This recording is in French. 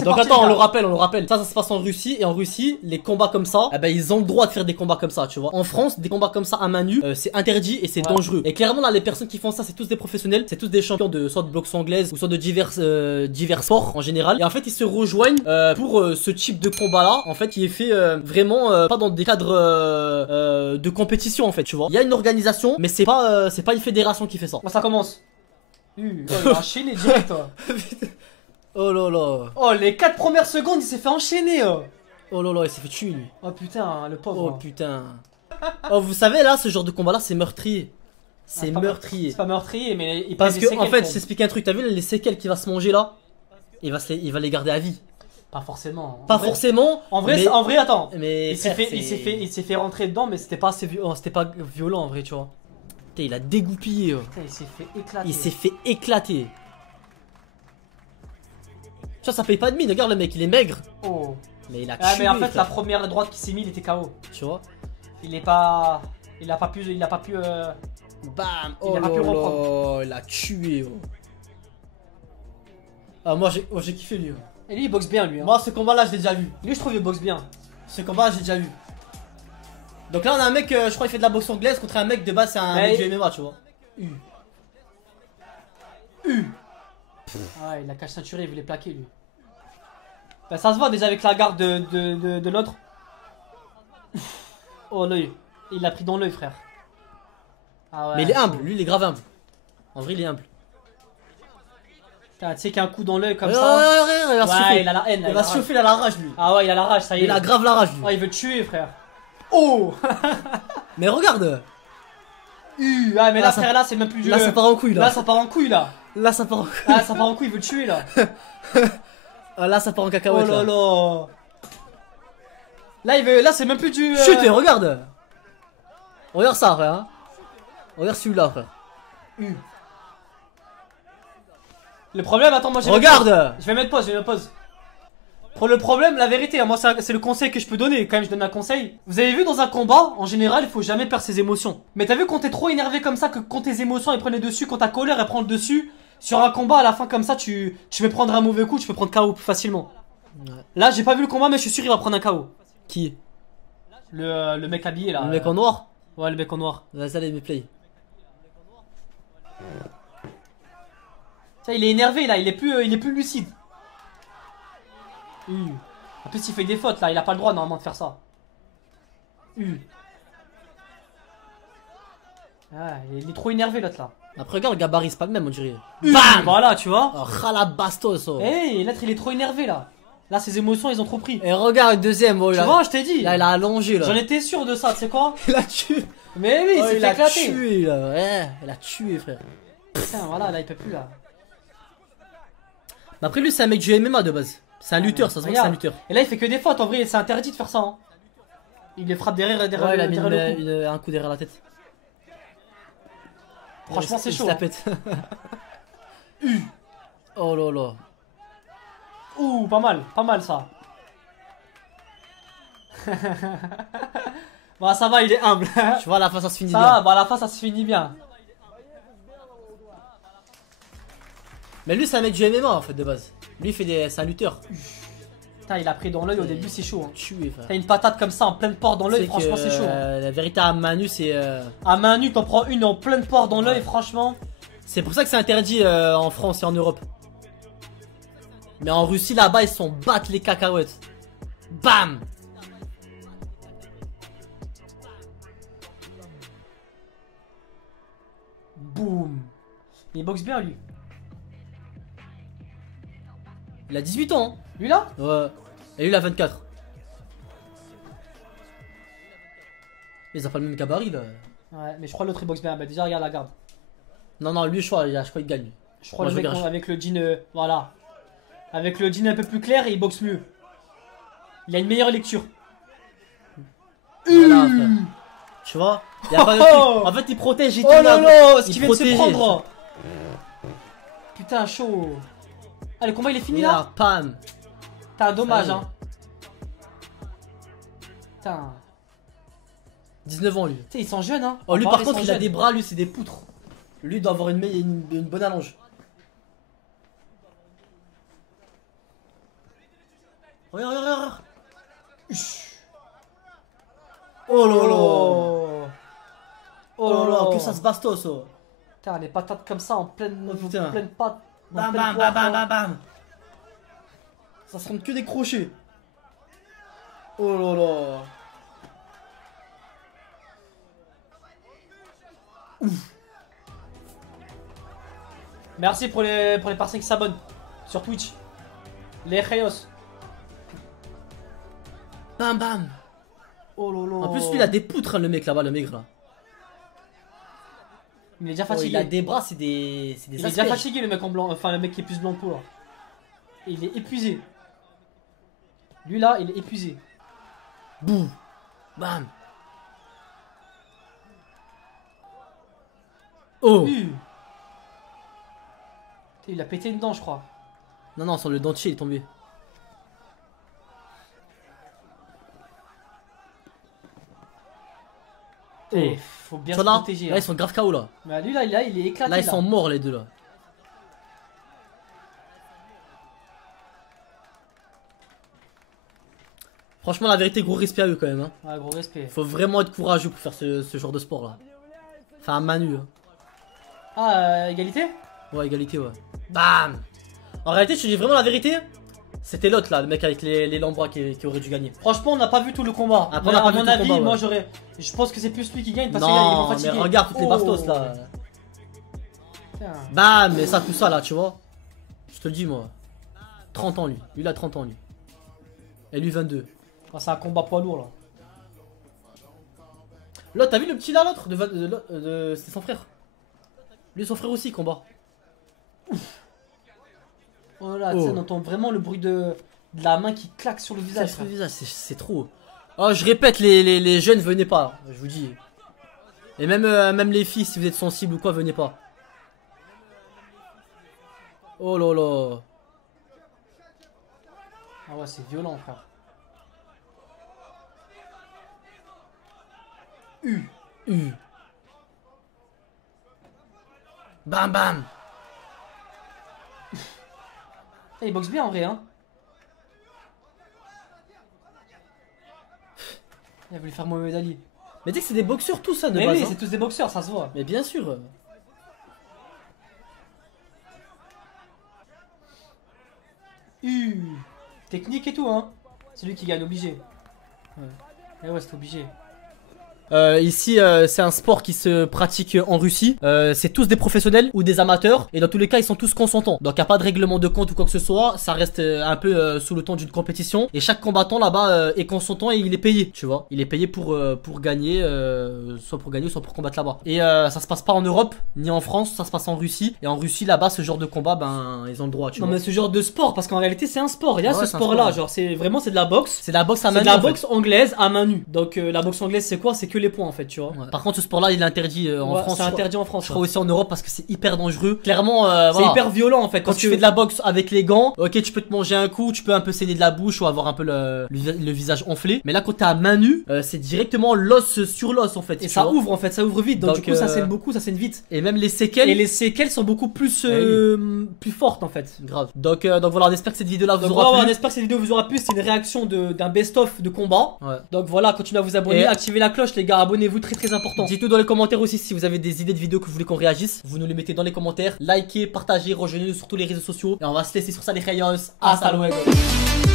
Donc attends, on le rappelle. Ça se passe en Russie. Et en Russie, les combats comme ça, eh ben, ils ont le droit de faire des combats comme ça, tu vois. En France, des combats comme ça à main nue, c'est interdit et c'est dangereux. Et clairement, là, les personnes qui font ça, c'est tous des professionnels. C'est tous des champions de soit de boxe anglaise ou soit de divers sports en général. Et en fait, ils se rejoignent pour ce type de combat-là. En fait, qui est fait vraiment pas dans des cadres de compétition, en fait, tu vois. Il y a une organisation, mais c'est pas une fédération qui fait ça. Bon, ça commence. Il a enchaîné direct, toi. Oh là là. Oh, les 4 premières secondes, il s'est fait enchaîner. Oh là là, il s'est fait tuer lui. Oh putain, le pauvre. Oh putain. Oh, vous savez là, ce genre de combat là, c'est meurtrier. C'est meurtrier. C'est pas meurtrier, mais il parce que en fait, je t'explique un truc. T'as vu les séquelles qu'il va se manger là? Il va les garder à vie. Pas forcément. Pas forcément. En vrai, attends. Mais il s'est fait rentrer dedans, mais c'était pas assez violent en vrai, tu vois. Putain, il a dégoupillé. Putain, il s'est fait éclater. Il s'est fait éclater. Ça paye pas de mine, regarde le mec, il est maigre. Oh. Mais il a tué. Ah, mais en fait, frère. La première droite qui s'est mise, il était KO. Tu vois. Il a pas pu. Bam. Il a pas pu reprendre. Il a tué. Oh. Ah, moi j'ai kiffé lui. Et lui, il boxe bien, lui. Hein. Moi, ce combat là, je l'ai déjà vu. Lui, je trouve, il boxe bien. Ce combat, j'ai déjà vu. Donc là, on a un mec, je crois, il fait de la boxe anglaise contre un mec de base, c'est un mec du MMA, tu vois. Ah, il a caché ceinturé, il voulait plaquer lui. Bah, ça se voit déjà avec la garde de l'autre. Oh, l'œil. Il l'a pris dans l'œil, frère. Ah ouais, mais il est humble, lui il est grave humble. En vrai, il est humble. Putain, tu sais qu'un coup dans l'œil comme ouais, ça. Ouais, il a la haine. Il va se chauffer, il a la rage lui. Ah ouais, il a la rage, ça y est. Il a grave la rage lui. Ouais, il veut te tuer, frère. Oh. Mais regarde. Ah, mais là, frère, là, c'est même plus du. Là, ça part en couille là. Là, ça part en couille là. Là, ça part en couille. Ah, ça part en couille, il veut te tuer là. Ah, là, ça part en cacahuète. Oh là là. Là, il veut. Là, c'est même plus du. Chut, regarde. Regarde ça, frère. Hein. Regarde celui-là, frère. Le problème, attends, moi j'ai. Regarde. Je vais mettre pause, Pour le problème, la vérité, hein, moi c'est le conseil que je peux donner, quand même je donne un conseil. Vous avez vu dans un combat, en général, il faut jamais perdre ses émotions. Mais t'as vu quand t'es trop énervé comme ça, que quand tes émotions elles prennent le dessus, quand ta colère elle prend le dessus, sur un combat à la fin comme ça, tu peux prendre un mauvais coup, tu peux prendre KO plus facilement. Ouais. Là j'ai pas vu le combat mais je suis sûr il va prendre un KO. Qui? Le mec habillé là. Le mec en noir? Ouais, le mec en noir. Vas-y, allez, play. Ça, il est énervé là, il est plus lucide. En plus il fait des fautes là, il a pas le droit normalement de faire ça. Ah, il est trop énervé l'autre là. Après regarde le gabarit c'est pas le même on dirait. Bam. Voilà tu vois. Oh bastos oh. Hey, l'autre il est trop énervé là. Là ses émotions ils ont trop pris. Et regarde le deuxième oh, tu vois je t'ai dit. Là il a allongé là. J'en étais sûr de ça tu sais quoi. Il a tué. Mais oui c'est éclaté. Il a tué là ouais. Il a tué frère. Putain voilà là il peut plus là. Mais après lui c'est un mec du MMA de base. C'est un lutteur, ça se voit que c'est un lutteur. Et là il fait que des fautes, en vrai c'est interdit de faire ça. Hein. Il les frappe derrière il a mis un coup derrière la tête. Franchement c'est chaud. Il se la pète. Oh là là. Ouh, pas mal ça. Bah ça va, il est humble. Tu vois à la fin ça se finit bien. Ça va, bah à la fin ça se finit bien. Mais lui c'est un mec du MMA en fait de base. Lui c'est un lutteur. Putain il a pris dans l'œil au début c'est chaud. Hein. Tué frère. T'as une patate comme ça en pleine porte dans l'œil franchement c'est chaud. La vérité à main nue c'est... À main nue t'en prends une en pleine porte dans l'œil franchement. C'est pour ça que c'est interdit en France et en Europe. Mais en Russie là-bas ils se sont battent les cacahuètes. Bam. Boum. Il boxe bien lui. Il a 18 ans. Hein. Lui là? Ouais. Et lui il a 24. Mais ils ont pas le même gabarit là. Ouais, mais je crois l'autre il boxe bien. Bah déjà regarde la garde. Non, lui je crois il gagne. Je crois le mec avec le jean, voilà. Avec le jean un peu plus clair, il boxe mieux. Il a une meilleure lecture. Voilà, tu vois y a pas de en fait il protège et tout. Oh non non, ce qu'il vient de se prendre. Putain chaud. Ah le combat il est fini là. Pam. Putain dommage hein. Putain. 19 ans lui. Tu sais ils sont jeunes hein. Oh lui par contre il a des bras, lui c'est des poutres. Lui doit avoir une bonne allonge. Regarde, regarde, regarde. Oh là là. Oh là là, que ça se bastos, oh. Putain, les patates comme ça en pleine, Oh, putain. en pleine pâte. en Bam, pleine bam, poire, bam, bam, quoi. bam, bam. Ça se rend que des crochets. Oh là là. Merci pour les personnes qui s'abonnent sur Twitch. Les Rayos. Bam, bam. Oh là là. En plus, lui, il a des poutres, hein, le mec là-bas, le maigre là. Il est déjà Oh, fatigué. il a des bras, c'est des Il est déjà asperges. fatigué le mec en blanc, enfin le mec qui est plus blanc que toi. Et il est épuisé. Lui là, il est épuisé. Bouh. Bam. Oh. Il a pété une dent je crois. Non, non, sur le dentier, il est tombé. Et faut bien se là, protéger. là, hein. ils sont grave KO là. Mais lui là, il est éclaté. Là, ils sont morts les deux là. Franchement, la vérité, gros respect à eux quand même. Hein. Ouais, gros respect. Faut vraiment être courageux pour faire ce genre de sport là. Enfin, à main nue. Hein. Ah, égalité? Ouais, égalité, ouais. Bam. En réalité, je te dis vraiment la vérité. C'était l'autre là, le mec avec les lambras qui aurait dû gagner. Franchement, on n'a pas vu tout le combat. Après, on a pas à vu mon tout le avis, combat, moi ouais. je pense que c'est plus lui qui gagne parce qu'il est Non, mais fatigué. regarde toutes les bastos là. Putain. Bam, mais ça, tout ça là, tu vois. Je te le dis, moi. 30 ans lui. Lui, il a 30 ans lui. Et lui, 22. Ah, c'est un combat poids lourd là. L'autre, t'as vu le petit là, l'autre c'est son frère. Lui, son frère aussi, il combat. Oh là, Oh. tu sais, on entend vraiment le bruit de la main qui claque sur le visage. Sur frère. le visage, c'est trop. Oh, je répète, les jeunes, venez pas. Je vous dis. Et même les filles, si vous êtes sensibles ou quoi, venez pas. Oh là là. Ah ouais, c'est violent, frère. Bam bam. Eh, il boxe bien en vrai, hein. Il a voulu faire Mohamed Ali. Mais tu sais que c'est des boxeurs tout ça de Mais base. oui, Hein. c'est tous des boxeurs, ça se voit. Mais bien sûr. Technique et tout, hein. C'est lui qui gagne, obligé. Ouais. Eh ouais, c'est obligé. Ici, c'est un sport qui se pratique en Russie. C'est tous des professionnels ou des amateurs. Et dans tous les cas, ils sont tous consentants. Donc, il n'y a pas de règlement de compte ou quoi que ce soit. Ça reste un peu sous le ton d'une compétition. Et chaque combattant là-bas est consentant et il est payé. Tu vois, il est payé pour gagner, soit pour gagner, soit pour combattre là-bas. Et ça se passe pas en Europe ni en France. Ça se passe en Russie. Et en Russie, là-bas, ce genre de combat, ben, ils ont le droit. Tu Non, vois. mais ce genre de sport, parce qu'en réalité, c'est un sport. Il y a Ouais, ce c'est un sport-là. sport. Genre, c'est vraiment, c'est de la boxe. C'est de la boxe à C'est main de nue, la en fait. boxe anglaise à main nue. Donc, la boxe anglaise, c'est quoi? C'est que les points, en fait, tu vois. Ouais. Par contre, ce sport-là, il est interdit en Ouais, France. c'est je crois. interdit en France. Je crois aussi en Europe parce que c'est hyper dangereux. Clairement, C'est voilà. hyper violent, en fait. Quand tu fais de la boxe avec les gants, ok, tu peux te manger un coup, tu peux un peu saigner de la bouche ou avoir un peu le visage enflé. Mais là, quand t'es à main nue, c'est directement l'os sur l'os en fait. Et tu ça vois. ouvre, en fait, ça ouvre vite. Donc, Donc, du coup, ça saigne beaucoup, ça saigne vite. Et même les séquelles. Et les séquelles sont beaucoup plus, plus fortes, en fait. Grave. Donc voilà, on espère que cette vidéo là vous Donc aura voilà, on plu. espère que cette vidéo vous aura plu. C'est une réaction d'un best-of de combat. Ouais. Donc voilà, continuez à vous abonner, Et- activez la cloche, les gars. Abonnez-vous, très très important. Dites-nous dans les commentaires aussi si vous avez des idées de vidéos que vous voulez qu'on réagisse. Vous nous les mettez dans les commentaires. Likez, partagez, rejoignez-nous sur tous les réseaux sociaux. Et on va se laisser sur ça les rayos. Hasta luego.